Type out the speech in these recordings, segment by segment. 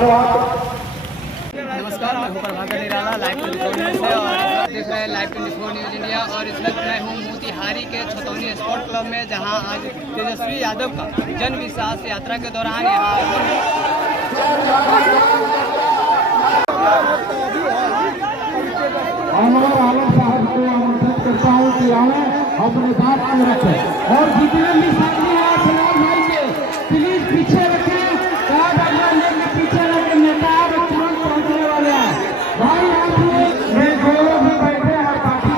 नमस्कार, मैं हूं प्रभाकर निराला लाइव 24 न्यूज़ से और देख रहे हैं लाइव 24 न्यूज़ इंडिया। और इस वक्त मैं हूं मोतिहारी के छतौनी स्पोर्ट क्लब में, जहां आज तेजस्वी यादव का जन विश्वास यात्रा के दौरान यहाँ आलम साहब को आमंत्रित करता हूँ कि आए अपने बात को रखें और जितने भी साथी हैं सलाम भाई के प्लीज पीछे रखें। पीछे रखे नेता तुरंत पहुंचने वाले हैं भाई। आप लोग जो लोग भी बैठे हैं पार्टी के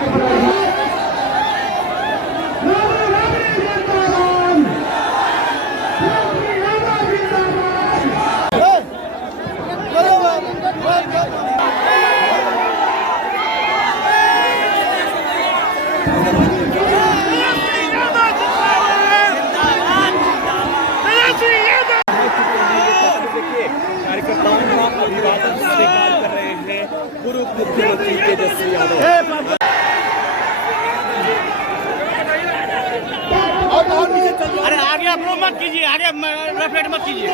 कार्यकर्ताओं का अभिवादन स्वीकार कर रहे हैं पूर्व मुख्यमंत्री तेजस्वी यादव। अरे आगे आप लोग मत कीजिए, आगे रफेट मत कीजिए।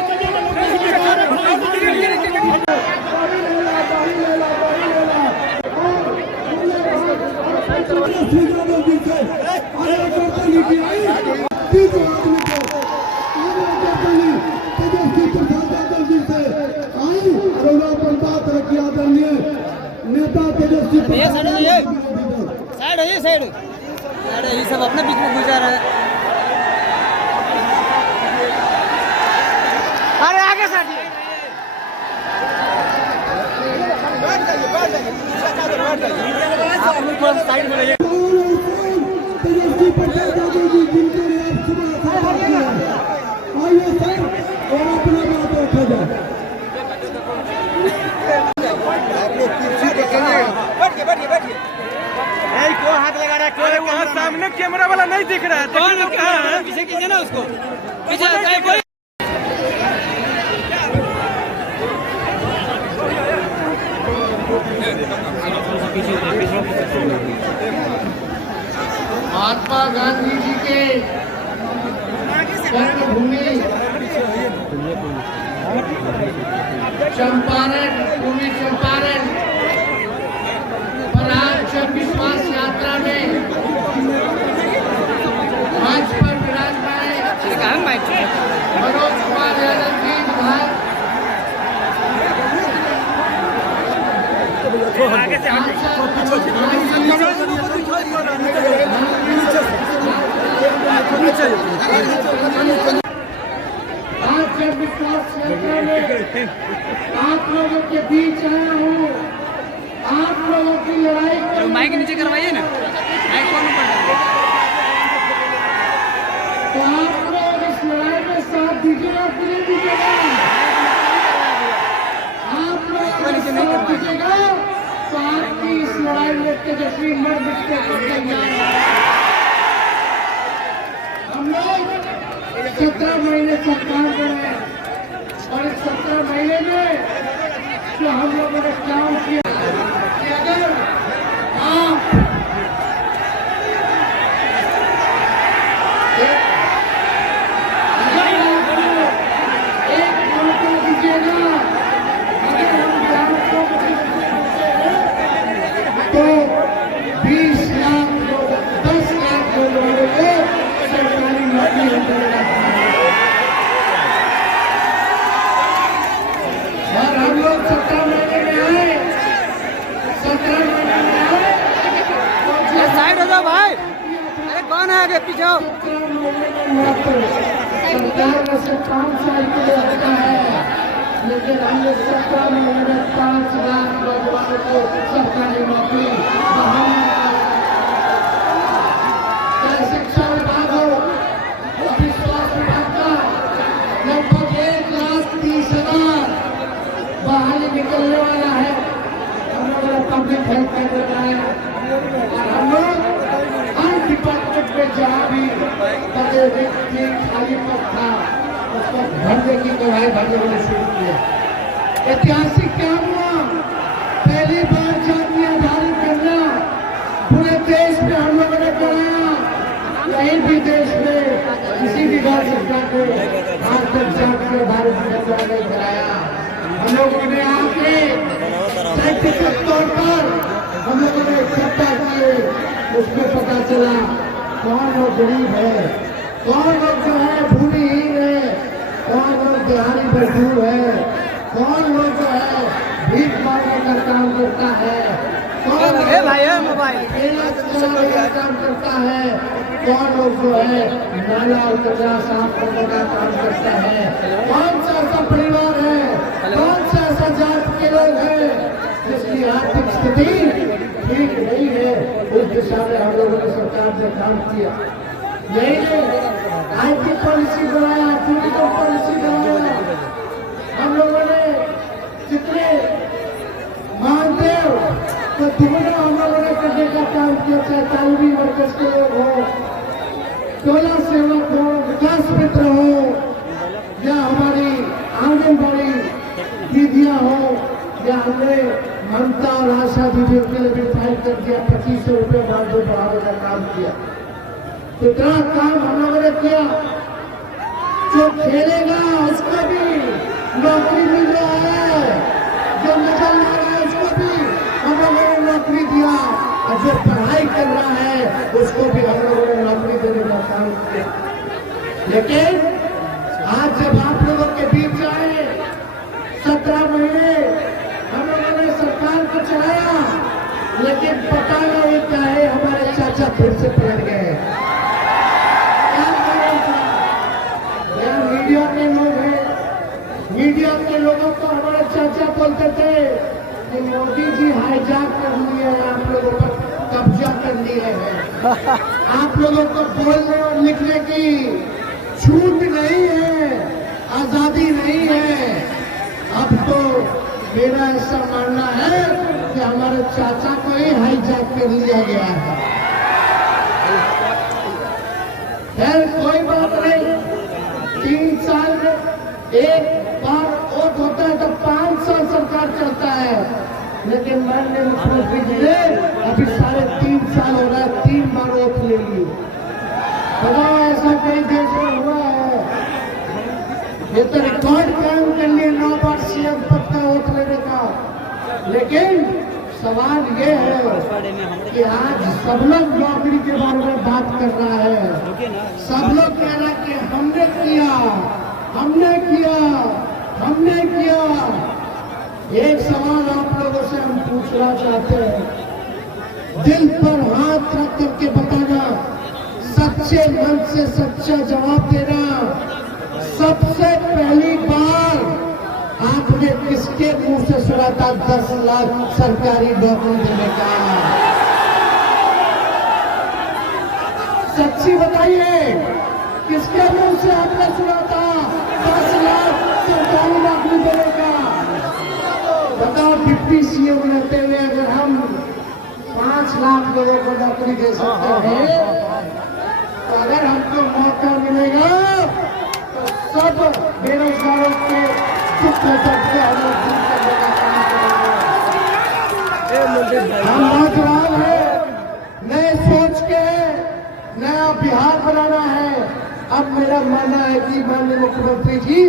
साइड ये सब अपने बीच में गुजार रहे हैं। अरे आगे साइड में रहिए। हाथ लगा रहा है, वहाँ सामने कैमरा वाला नहीं दिख रहा है। पीछे कीजिए ना उसको, पीछे महात्मा गांधी जी के कर्मभूमि चंपारण, भूमि चंपारण पर आज जन विश्वास यात्रा में मंच पर विराजमान मनोज कुमार यादव जी विधायक, आज जन विश्वास यात्रा में आप लोगों के बीच आया हूँ। आप लोगों की लड़ाई माइक नीचे करवाइए ना, माइक कौन ऊपर तो आप लोग इस लड़ाई में साथ दीजिएगा कि नहीं दीजिएगा? आप लोग साथ दीजिएगा तो आपकी इस लड़ाई में तेजस्वी मर मिटने को तैयार है। हम लोग 17 महीने सरकार में रहे और इस 17 महीने में जो हम लोगों ने काम किया, अगर आप एक मौका दीजिएगा, अगर हम ग्राहकों को तो 20 लाख लोग, 10 लाख लोगों को सरकारी नौकरी मिलेगा। और हम लोग 17 महीने में आए, 17 महीने में आए, साइड हो जाओ भाई। अरे कौन है आगे पीछे? 17 महीने में सरकार वैसे 5 साल के लिए रखता है, लेकिन हमने 17 महीने में 5 लाख नौजवानों को सरकारी नौकरी, चाहे शिक्षा विभाग हो, अभी स्वास्थ्य विभाग का लगभग 1,30,000 बहाली निकलने वाला है। हम लोगों ने पब्लिक हेल्थ केंद्र बनाया और हम लोग हर डिपार्टमेंट में जहाँ भी पदे व्यक्ति खाली पद था उसको भरने की कवायद हम लोगों ने शुरू किया। ऐतिहासिक क्या हुआ? पहली बार जाति आधारित करना पूरे देश में हम लोगों ने कराया। कहीं भी देश में किसी भी राज्य सरकार को आज तक जाति आधारित करना नहीं कराया। हम लोगों ने आके साइंटिफिक तौर पर हम लोगों ने चर्चा की, उसमें पता चला कौन लोग गरीब है, कौन लोग जो है भूमिहीन है, कौन लोग दिहाड़ी मजदूर है, कौन लोग जो है भीख मांगने का काम करता है, कौन काम करता है, कौन लोग जो है नाला और कचरा साफ करने का काम करता है, कौन सा ऐसा परिवार है, कौन सा ऐसा जात के लोग हैं जिसकी आर्थिक स्थिति ठीक नहीं है, उस दिशा में हम लोगों ने सरकार ने काम किया। यही आईटी पॉलिसी बनाया, फिजिकल पॉलिसी बनाया, हम लोगों ने जितने मानते तो दुगना हम लोगों ने करने का काम किया, चाहे तालीमी वर्कर्स के लोग हो, टोला सेवक हो, विकास मित्र हो, या हमारी आंगनबाड़ी दीदियां हो, या हमने ममता और आशा दीदियों के लिए भी फाइल कर दिया, 2500 रुपये मानदेय बढ़ाने का काम किया। इतना काम हम लोगों ने किया, जो खेलेगा उसको भी नौकरी मिल रहा है, जो निकल रहा है उसको भी हम लोगों ने नौकरी दिया, और जो पढ़ाई कर रहा है उसको भी हम लोगों ने नौकरी देने का काम किया। लेकिन आज जब आप लोगों के बीच आए, 17 महीने हम लोगों ने सरकार को चलाया, लेकिन पता नहीं क्या है, हमारे चाचा फिर से पलट गए। मीडिया के लोग हैं, मीडिया के लोगों को हमारे चाचा बोलते थे कि मोदी जी हाईजैक कर लिए हैं, आप लोगों पर कब्जा कर लिए हैं, आप लोगों को बोलने और लिखने की छूट नहीं है, आजादी नहीं है। अब तो मेरा ऐसा मानना है कि हमारे चाचा को ही हाईजैक कर लिया गया है। खैर कोई बात नहीं, 3 साल में एक बार वोट होता है तो 5 साल सरकार चलता है, लेकिन माननीय मुख्यमंत्री जी ने अभी 3.5 साल हो रहा है, 3 बार वोट ले लिए। बताओ ऐसा कई देश में हुआ है? ये तो रिकॉर्ड कायम कर लिए 9 बार सीएम पद का वोट लेने का। लेकिन सवाल ये है कि आज सब लोग नौकरी के बारे में बात कर रहा है, सब लोग कह रहा है कि हमने किया, हमने किया, हमने किया। एक सवाल आप लोगों से हम पूछना चाहते हैं, दिल पर हाथ रख करके बताना, सच्चे मन से सच्चा जवाब देना, सबसे पहली बार आपने किसके मुंह से सुना था 10 लाख सरकारी नौकरी देने का? सच्ची बताइए, किसके मुंह से आपने सुना था 10 लाख सरकारी नौकरी देने का? बताओ, डिप्टी सीएम रहते हुए अगर हम 5 लाख लोगों को नौकरी दे सकते हैं, तो अगर हमको मौका मिलेगा तो सब बेरोजगारों के दुख करके हम लोग दूर करने का काम करेंगे। हम नौजवान हैं, नए सोच के नया बिहार बनाना है। अब मेरा मानना है कि माननीय मुख्यमंत्री जी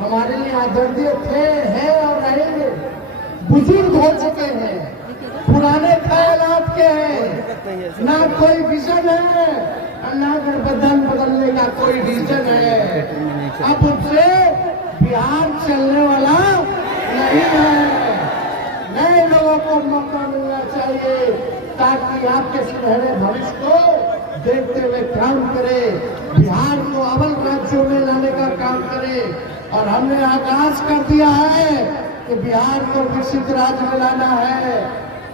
हमारे लिए आदरणीय थे, हैं और रहेंगे। बुजुर्ग हो चुके हैं, पुराने ख्यालात के हैं, ना कोई विजन है और ना गठबंधन बदलने का कोई रीजन है। अब उनसे बिहार चलने वाला नहीं है। नए लोगों को मौका मिलना चाहिए ताकि आपके सुनहरे भविष्य को देखते हुए काम करे, बिहार को अव्वल राज्यों में लाने का काम करे। और हमने आगाज कर दिया है कि बिहार को विकसित राज्य में लाना है।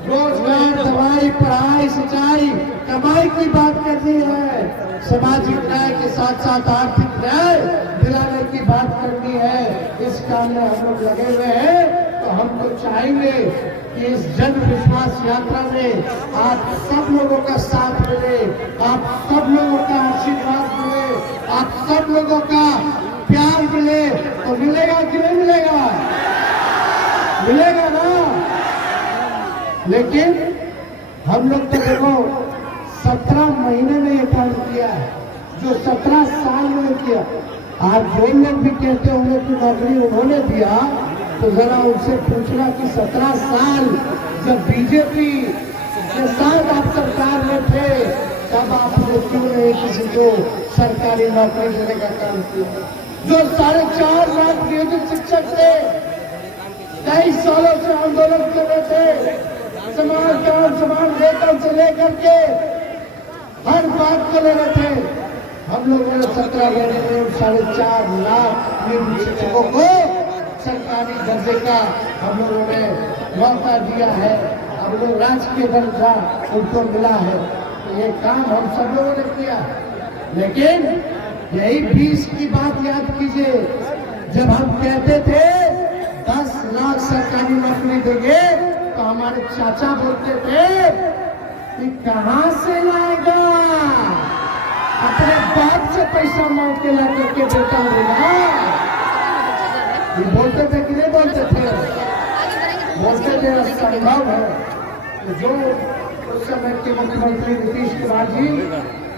रोजगार, दवाई, पढ़ाई, सिंचाई, कमाई की बात करनी है। सामाजिक न्याय के साथ साथ आर्थिक न्याय दिलाने की बात करनी है। इस काम में हम लोग लगे हुए हैं। तो हम तो चाहेंगे कि इस जन विश्वास यात्रा में आप सब लोगों का साथ मिले, आप सब लोगों का आशीर्वाद मिले, आप सब लोगों का प्यार मिले। तो मिलेगा कि नहीं मिलेगा? मिलेगा ना। लेकिन हम लोग तो देखो 17 महीने में ये काम किया है, जो 17 साल में किया। आज जो लोग भी कहते होंगे कि नौकरी उन्होंने दिया, तो जरा उनसे पूछना कि 17 साल जब बीजेपी के साथ आप सरकार में थे तब आपने क्यों नहीं किसी को सरकारी नौकरी देने का काम किया? जो 4.5 लाख नियोजित शिक्षक थे, 23 सालों से आंदोलन कर रहे थे, समान काम समान वेतन से लेकर के हर बात को ले रहे थे। हम लोगों ने 17 महीने में 4.5 लाख नियोजित शिक्षकों को सरकारी दर्जे का हम लोगों ने मौका दिया है। हम लोग राजकीय दर्जा उनको मिला है। तो ये काम हम सब लोगों ने किया। लेकिन यही 20 की बात याद कीजिए, जब हम कहते थे 10 लाख सरकारी नौकरी देंगे तो हमारे चाचा बोलते थे कि कहां से लाएगा, अपने बाप से पैसा मांग के ला करके बेटा देगा। ये बोलते थे कि नहीं बोलते थे? बोलते थे असंभव है। तो जो उस समय के मुख्यमंत्री नीतीश कुमार जी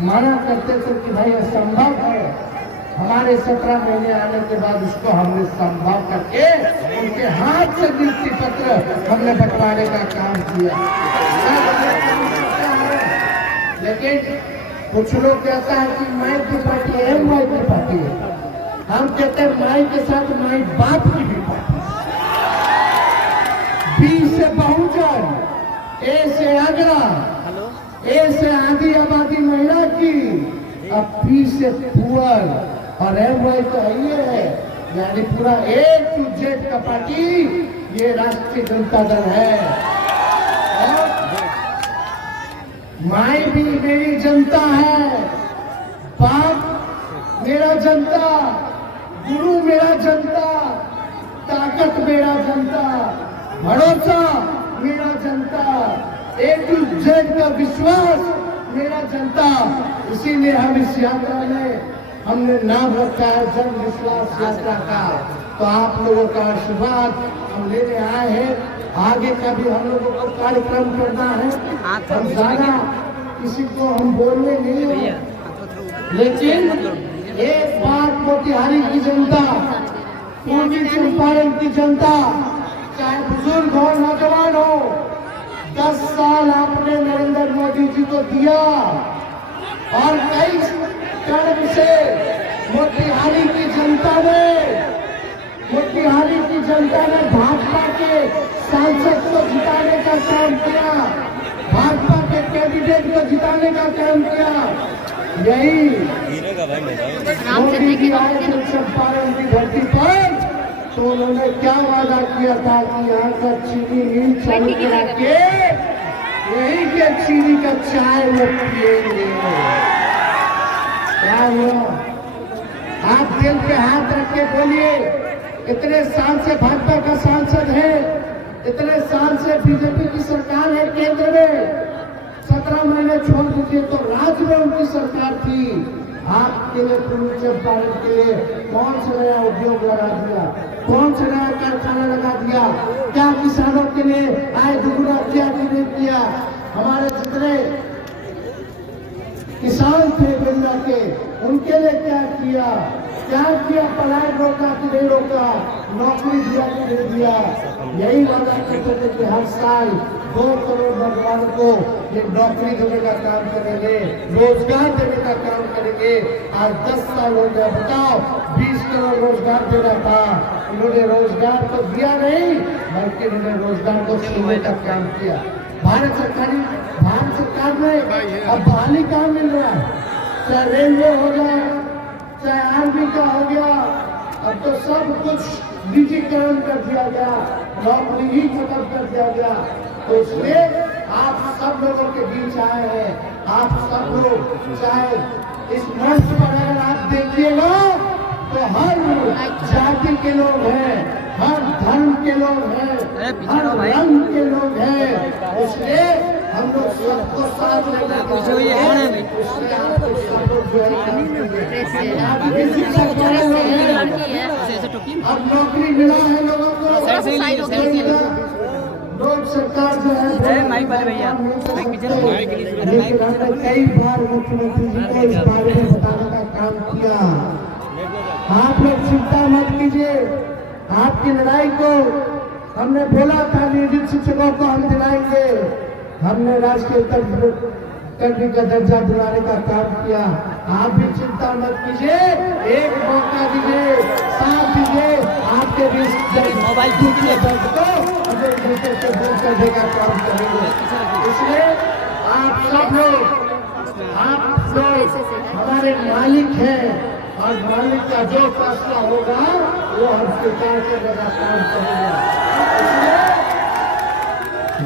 माना करते थे कि भाई असंभव है, हमारे 17 महीने आने के बाद उसको हमने संभव करके उनके हाथ से नियुक्ति पत्र हमने बंटवाने का काम किया। लेकिन कुछ लोग कहता है कि माई की पार्टी है, माई की पार्टी है। हम कहते हैं माई के साथ माई बाप की भी पार्टी। बी से बहुजन, ए से आगरा, ए से आधी आबादी महिला की, अब पी से पुअर और एम वाई तो ये है, यानी पूरा A to Z का पार्टी ये राष्ट्रीय जनता दल है। और माई भी मेरी जनता है, बाप मेरा जनता, गुरु मेरा जनता, ताकत मेरा जनता, भरोसा मेरा जनता, A to Z का विश्वास मेरा जनता। इसीलिए हम इस यात्रा में हमने नाम रखा है जन विश्वास यात्रा का। तो आप लोगों का आशीर्वाद हम लेने आए हैं। आगे का भी हम लोगों को कार्यक्रम करना है। हम ज्यादा किसी को हम बोलने नहीं है, लेकिन एक बात मोतिहारी की जनता, पूर्वी चंपारण की जनता, चाहे बुजुर्ग हो नौजवान हो, 10 साल आपने नरेंद्र मोदी जी को दिया और कई टर्म से मोतिहारी की जनता ने भाजपा के सांसद को जिताने का काम किया, भाजपा के कैंडिडेट को जिताने का काम किया। यही मोदी जी आए थे चंपारण की धरती पर, तो उन्होंने क्या वादा किया था कि यहाँ का चीनी मिल चालू करा के यही के चीनी का चाय वो पिएंगे। क्या हुआ? आप दिल पे हाथ रख के बोलिए, इतने साल से भाजपा का सांसद है, इतने साल से बीजेपी की सरकार है केंद्र में, 17 महीने छोड़ दीजिए तो राज्य में उनकी सरकार थी। आपके लिए पूर्वी चंपारण के लिए कौन सा नया उद्योग लगा दिया, कौन सा नया कारखाना लगा दिया? क्या किसानों के लिए आय दुगुना किया कि नहीं किया? हमारे जितने किसान थे गन्ना के, उनके लिए क्या किया? क्या किया? पलायन रोका कि नहीं रोका? नौकरी दिया कि नहीं दिया? यही वादा करते थे कि हर साल 2 करोड़ नौजवानों को ये नौकरी देने का काम करेंगे, रोजगार देने का काम करेंगे। आज 10 साल हो गया, बताओ 20 करोड़ रोजगार देना था, उन्होंने रोजगार तो दिया नहीं, बल्कि उन्होंने रोजगार को छीनने का काम किया। भारत सरकार में अब बहाली काम मिल रहा है, चाहे रेलवे हो जाए, चाहे आर्मी का हो गया, अब तो सब कुछ निजीकरण कर दिया गया, नौकरी ही खत्म कर दिया गया। तो इसलिए आप सब लोगों के बीच आए हैं। आप सब लोग चाहे इस मंच पर अगर आप देखिएगा तो हर जाति के लोग हैं, हर धर्म के लोग हैं, हर रंग के लोग हैं। इसलिए हम लोग सबको साथ लेकर अब नौकरी मिला है लोगों को। लोग सरकार जो है भैया लेकिन हमने कई बार मुख्यमंत्री जी को इस बारे में बताने का काम किया। आप लोग चिंता मत कीजिए, आपकी लड़ाई को हमने बोला था नियोजित शिक्षकों को हम दिलाएंगे, हमने राष्ट्रीय कर्मी का दर्जा दिलाने का काम किया। आप भी चिंता मत कीजिए, एक मौका दीजिए, साथ दीजिए, आपके बीच मोबाइल दर्द को हम एक दूसरे से दूर करने का काम करेंगे। इसलिए आप सब लोग हमारे मालिक हैं और मालिक का जो फैसला होगा वो हम स्वीकार करने का काम करेंगे। इसलिए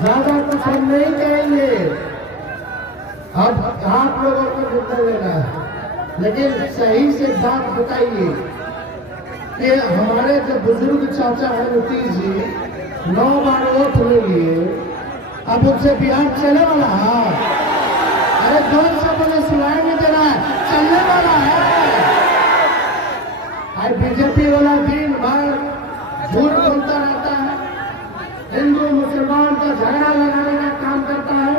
ज्यादा कुछ हम नहीं कहेंगे, अब आप लोगों को निर्णय लेना है, लेकिन सही से बात बताइए कि हमारे जो बुजुर्ग चाचा है नीतीश जी 9 बार वोट ले लिए, अब उनसे बिहार चलने वाला है? अरे जोर से बोले, सुनाई नहीं दे रहा है, चलने वाला है। आज बीजेपी वाला दिन भर झूठ बोलता रहता है, हिंदू मुसलमान का झगड़ा लगाने का काम करता है।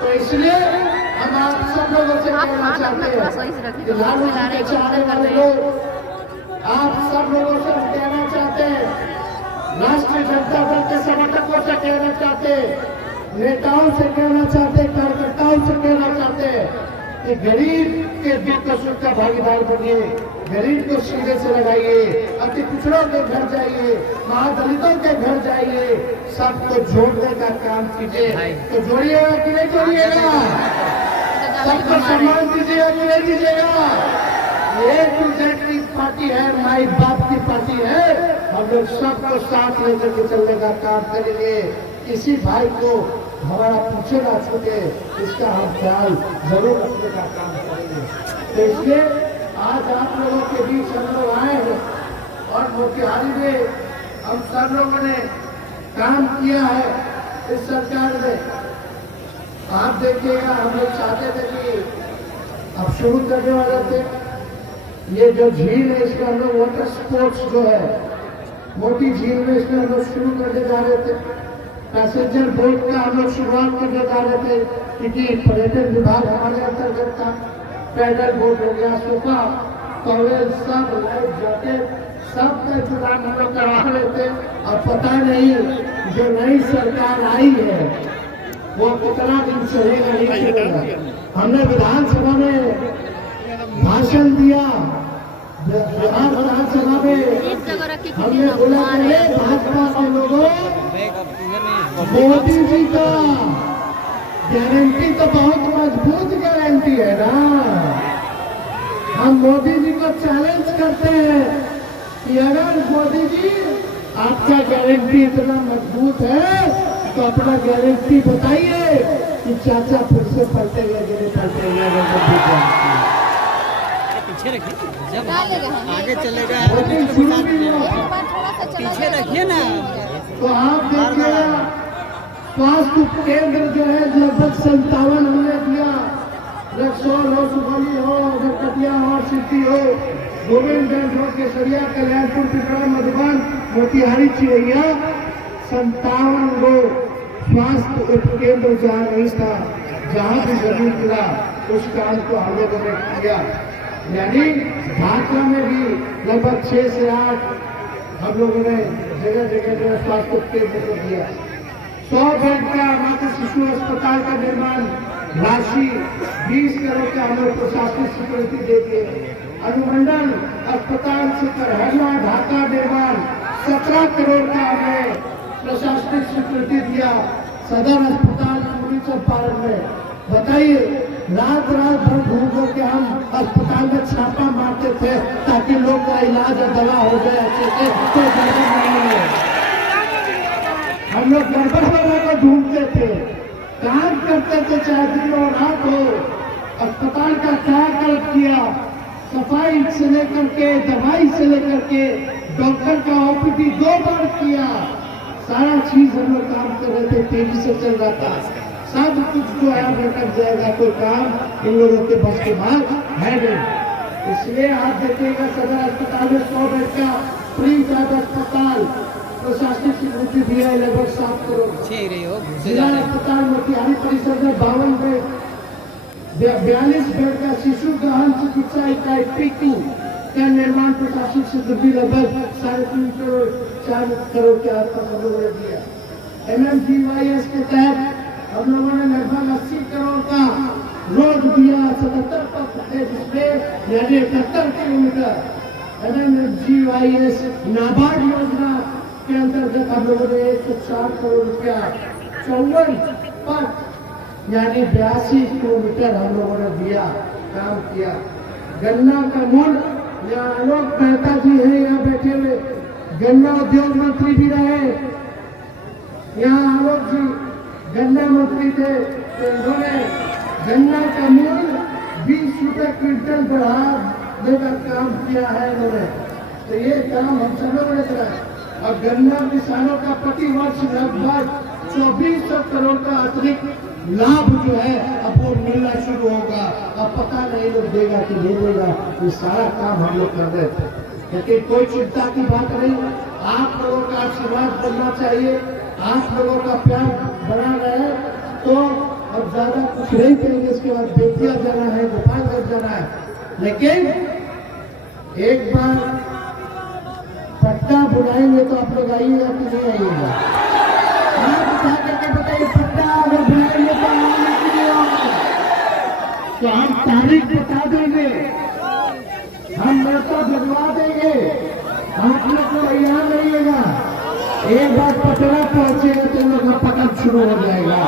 तो इसलिए हम आप सब लोगों से कहना चाहते हैं कि लालू जी के चाहने वाले लोग, आप सब लोगों से हम कहना चाहते हैं, राष्ट्रीय जनता दल के समर्थकों से कहना चाहते हैं, नेताओं से कहना चाहते, कार्यकर्ताओं से कहना चाहते कि गरीब के दुख का सुख का भागीदार बनिए, गरीब को सीधे से लगाइए, अति पिछड़ों के घर जाइए, महादलितों के घर जाइए, सबको जोड़ने का काम कीजिए। तो जोड़िएगा कि नहीं जोड़िएगा? सबको सम्मान दीजिएगा कि नहीं दीजिएगा? एक दूसरे पार्टी है, माई बाप की पार्टी है, हम लोग सबको साथ लेकर के चलने का काम करेंगे। किसी भाई को हमारा पीछे ना छूटे, इसका हम ख्याल जरूर रखने का काम करेंगे। तो इसलिए आज आप लोगों के बीच हम लोग आए हैं और मोतिहारी में हम सब लोगों ने काम किया है इस सरकार में। आप देखिएगा, हम लोग चाहते थे कि अब शुरू करने वाले थे ये जो झील है, इसमें हम लोग वाटर स्पोर्ट्स जो है मोटी झील में, इसमें हम लोग शुरू करने जा रहे थे। पैसेंजर बोट का हम लोग शुरुआत करने जा रहे थे, क्योंकि पर्यटन विभाग हमारे अंतर्गत था। पैडल बोट हो गया, सोफा टॉवेल सब लाइफ जैकेट सब का इंतजाम हम लोग करवा रहे थे। और पता नहीं जो नई सरकार आई है वो कितना दिन चलेगा नहीं चलेगा। हमने विधानसभा में भाषण दिया, विधानसभा में हमने बोला भाजपा के लोगों, मोदी जी का गारंटी तो बहुत मजबूत गारंटी है ना। हम मोदी जी को चैलेंज करते हैं कि अगर मोदी जी आपका गारंटी इतना मजबूत है तो अपना गारंटी बताइए कि चाचा फिर से पलटेगा कि नहीं पलटेगा। पीछे रखिए, जब आगे चलेगा पीछे रखिए ना। तो आप देखिएगा, स्वास्थ्य केंद्र जो है लगभग 57 हमने दिया। रक्सौल हो, सुगौली हो, नरकटिया हो, सिद्धि हो, गोविंदगंज हो, केसरिया, कल्याणपुर, पिपरा, मधुबन, मोतिहारी, चिड़ैया 57 लोग स्वास्थ्य उपकेंद्र जहाँ नहीं था, जहाँ भी जमीन मिला उस काम को हम लोगों ने किया। यानी भाजपा में भी लगभग 6 से 8 हम लोगों ने जगह जगह जो स्वास्थ्य केंद्र को दिया। 100 बेड का मातृ शिशु अस्पताल का निर्माण राशि 20 करोड़ का हम लोग प्रशासनिक स्वीकृति दे दिए। अनुमंडल अस्पताल से करहरिया ढाका निर्माण 17 करोड़ का हमने प्रशासनिक स्वीकृति दिया। सदर अस्पताल पूरी चंपारण में बताइए, रात भर घूम घूम के हम अस्पताल में छापा मारते थे ताकि लोग का इलाज और दवा हो जाए अच्छे से, तो गड़बड़ नहीं है। हम लोग गड़बड़ वालों को ढूंढते थे, काम करते थे, चाहे दिन और रात हो। अस्पताल का कायाकल्प किया, सफाई से लेकर के दवाई से लेकर के डॉक्टर का OPD 2 बार किया। सारा चीज हम लोग काम कर रहे थे, तेजी से चल रहा था। सब कुछ जो है भटक जाएगा, कोई काम इन लोगों के बस के बात है नहीं। इसलिए आप देखिएगा, सदर अस्पताल में 100 बेड का प्री पैड अस्पताल प्रशासनिक स्वीकृति दिया है, लगभग 7 करोड़। जिला अस्पताल मोतिहारी परिसर में 52 बेड, 42 बेड का शिशु गहन चिकित्सा इकाई PQ क्या निर्माण प्रशासन से भी लगभग 3.5 करोड़ 4 करोड़ के आसपास हम लोगों ने दिया। MMGYS के तहत हम लोगों ने लगभग 80 करोड़ का रोड दिया, 77 पथ है जिसमें यानी 71 किलोमीटर। MMGYS नाबार्ड योजना के अंतर्गत हम लोगों ने 104 करोड़ रुपया 54 पथ यानी 82 किलोमीटर हम लोगों ने दिया, काम किया। गन्ना का मूल यहाँ आलोक मेहता जी हैं, यहाँ बैठे हुए गन्ना उद्योग मंत्री भी रहे, यहाँ आलोक जी गन्ना मंत्री थे, तो इन्होंने गन्ना का मूल्य 20 रुपए क्विंटल बढ़ाने का काम किया है इन्होंने। तो ये काम हम सब लोगों ने करा और गन्ना किसानों का प्रति वर्ष लगभग 2400 करोड़ का अतिरिक्त लाभ जो है अब वो मिलना शुरू होगा। अब पता नहीं लोग देगा कि नहीं देगा, ये सारा काम हम लोग कर रहे थे, लेकिन कोई चिंता की बात नहीं। आप लोगों का आशीर्वाद बनना चाहिए, आप लोगों का प्यार बना रहे तो अब ज्यादा कुछ नहीं करेंगे। इसके बाद बेतिया जाना है, गोपालगंज जाना है, लेकिन एक बार पट्टा बुलाएंगे तो आप लोग आइएगा कि नहीं आइएगा? आप उठा करके बताइए, पट्टा अगर बुलाएंगे तो आएंगे कि नहीं आएंगे? तो हम तारीख बता देंगे, हम न्योता भिजवा देंगे, आप लोग को यहाँ रहिएगा। एक बार पटना पहुंचेगा तो लोग का पकड़ शुरू हो जाएगा।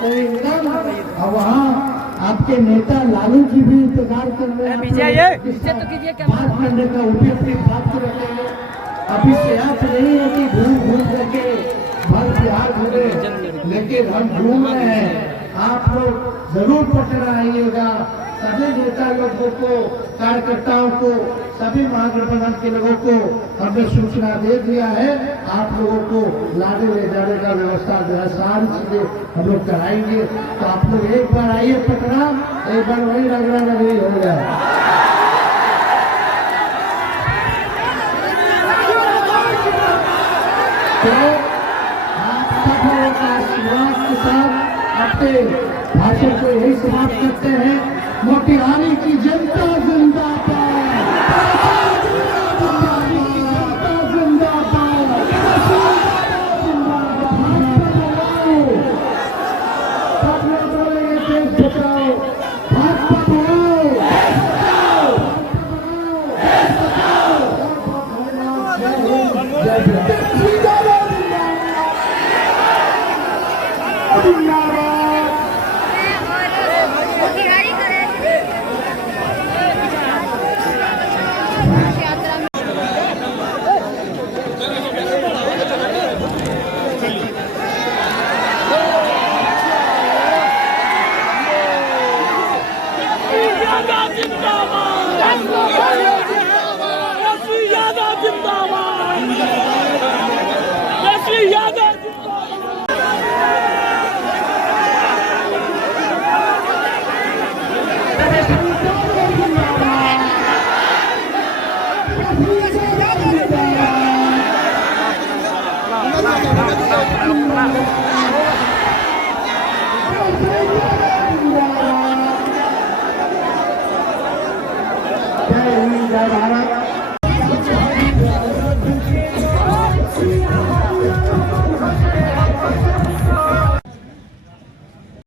तो एकदम अब वहाँ आपके नेता लालू जी भी इंतजार कर रहे हैं, बात करने का वो भी अपनी बात को रखेंगे। अभी प्रयास नहीं है कि घूम करके भर बिहार घूमे, लेकिन हम घूम रहे हैं। आप लोग जरूर पटना आइएगा। सभी नेता लोगों को, कार्यकर्ताओं को, सभी महागठबंधन के लोगों को हमने सूचना दे दिया है। आप लोगों को लाने ले जाने का व्यवस्था जो है सारी चीजें हम लोग कराएंगे। तो आप लोग एक बार आइए पटना, एक बार वही रगड़ा रगड़ी हो जाए। तो आप सब लोगों का आशीर्वाद के साथ अपने भाषण को यही समाप्त करते हैं। मोतिहारी की जनता जिंदाबाद, मोतिहारी की जनता जिंदाबाद, सब लोग बोलेंगे देश बचाओ, भाजपा बढ़ाओ, जय हिंद, जय भारत।